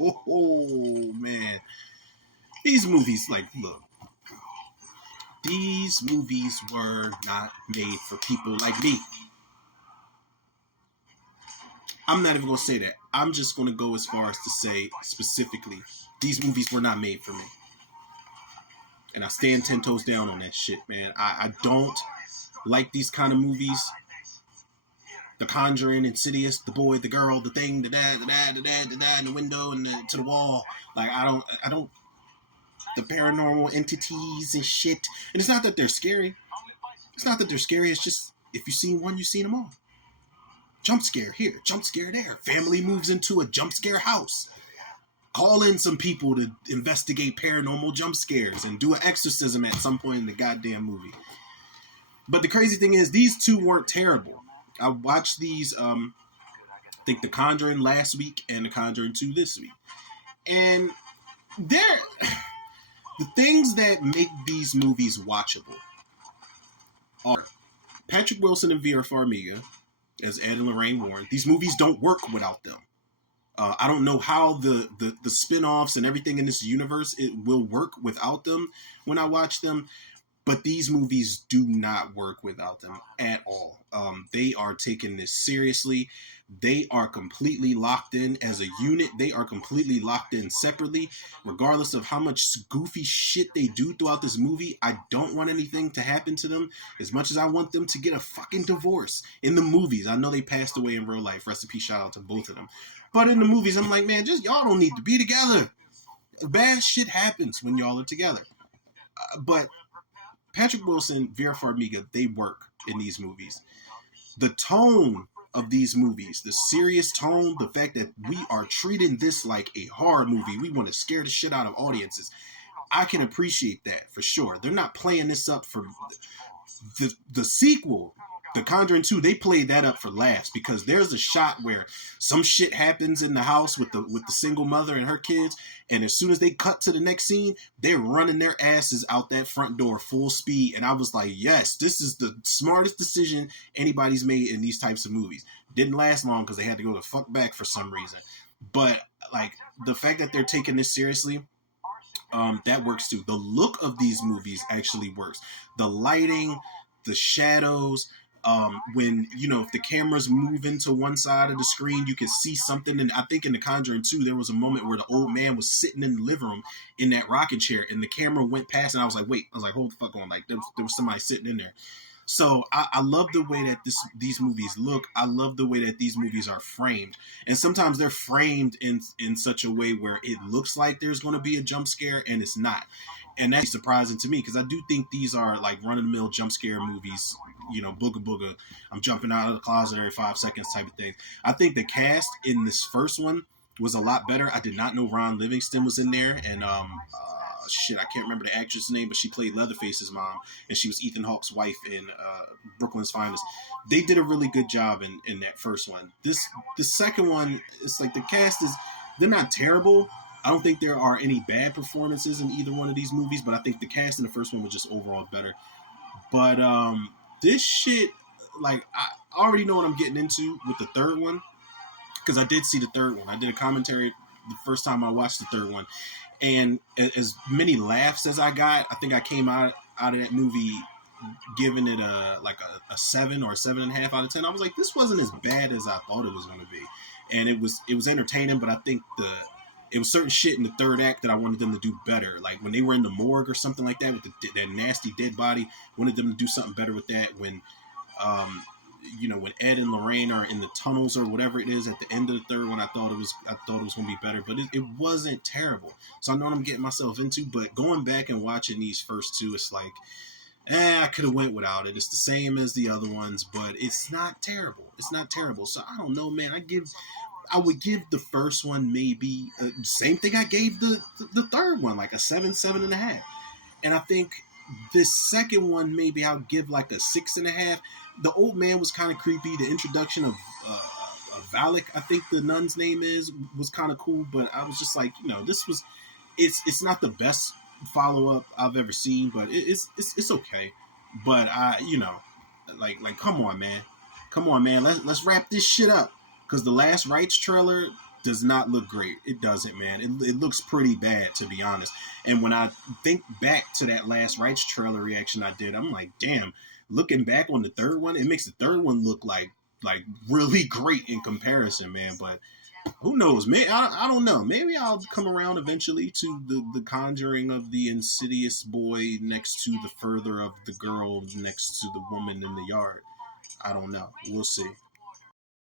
Oh man, these movies, like, look, these movies were not made for people like me. I'm not even gonna say that. I'm just gonna go as far as to say specifically, these movies were not made for me. And I stand 10 toes down on that shit, man. I don't like these kind of movies. The Conjuring, Insidious, the boy, the girl, the thing, the dad, in the window and to the wall. Like, I don't, the paranormal entities and shit. And it's not that they're scary. It's not that they're scary. It's just, if you've seen one, you've seen them all. Jump scare here, jump scare there. Family moves into a jump scare house. Call in some people to investigate paranormal jump scares and do an exorcism at some point in the goddamn movie. But the crazy thing is, these two weren't terrible. I watched these, I think The Conjuring last week and The Conjuring 2 this week. And they're the things that make these movies watchable are Patrick Wilson and Vera Farmiga as Ed and Lorraine Warren. These movies don't work without them. I don't know how the spin-offs and everything in this universe it will work without them when I watch them, but these movies do not work without them at all. They are taking this seriously. They are completely locked in as a unit. They are completely locked in separately, regardless of how much goofy shit they do throughout this movie. I don't want anything to happen to them as much as I want them to get a fucking divorce in the movies. I know they passed away in real life. Rest in peace, shout out to both of them. But in the movies, I'm like, man, just y'all don't need to be together. Bad shit happens when y'all are together. But Patrick Wilson, Vera Farmiga, they work in these movies. The tone of these movies, the serious tone, the fact that we are treating this like a horror movie, we want to scare the shit out of audiences. I can appreciate that for sure. They're not playing this up for the sequel. The Conjuring 2, they played that up for laughs because there's a shot where some shit happens in the house with the single mother and her kids, and as soon as they cut to the next scene, they're running their asses out that front door full speed. And I was like, yes, this is the smartest decision anybody's made in these types of movies. Didn't last long because they had to go the fuck back for some reason. But like the fact that they're taking this seriously, that works too. The look of these movies actually works. The lighting, the shadows. When, you know, if the cameras move into one side of the screen, you can see something. And I think in The Conjuring 2, there was a moment where the old man was sitting in the living room in that rocking chair and the camera went past and I was like, wait, I was like, hold the fuck on. Like there was somebody sitting in there. So I love the way that these movies look. I love the way that these movies are framed. And sometimes they're framed in such a way where it looks like there's going to be a jump scare and it's not. And that's surprising to me because I do think these are like run-of-the-mill jump scare movies, you know, booga booga, I'm jumping out of the closet every 5 seconds type of thing. I think the cast in this first one was a lot better. I did not know Ron Livingston was in there. And I can't remember the actress' name, but she played Leatherface's mom, and she was Ethan Hawke's wife in Brooklyn's Finest. They did a really good job in that first one. The second one, it's like the cast they're not terrible. I don't think there are any bad performances in either one of these movies, but I think the cast in the first one was just overall better. But this shit, like, I already know what I'm getting into with the third one, because I did see the third one. I did a commentary the first time I watched the third one, and as many laughs as I got, I think I came out of that movie giving it a 7 or a 7.5 out of 10. I was like, this wasn't as bad as I thought it was going to be, and it was entertaining. But I think it was certain shit in the third act that I wanted them to do better. Like when they were in the morgue or something like that with that nasty dead body, wanted them to do something better with that. When when Ed and Lorraine are in the tunnels or whatever it is at the end of the third one, I thought it was going to be better, but it wasn't terrible. So I know what I'm getting myself into, but going back and watching these first two, it's like, I could have went without it. It's the same as the other ones, but it's not terrible. It's not terrible. So I don't know, man. I would give the first one maybe same thing I gave the third one, like a 7.5. And I think this second one, maybe I'll give like a 6.5. The old man was kind of creepy. The introduction of Valak, I think the nun's name was kind of cool, but I was just like, it's not the best follow-up I've ever seen, but it's okay. But come on, man. Let's wrap this shit up. Because the Last Rites trailer, does not look great. It doesn't, man. It looks pretty bad, to be honest. And when I think back to that last Rights trailer reaction I did, I'm like, damn. Looking back on the third one, it makes the third one look like really great in comparison, man. But who knows? Maybe I don't know. Maybe I'll come around eventually to the Conjuring of the insidious boy next to the further of the girl next to the woman in the yard. I don't know. We'll see.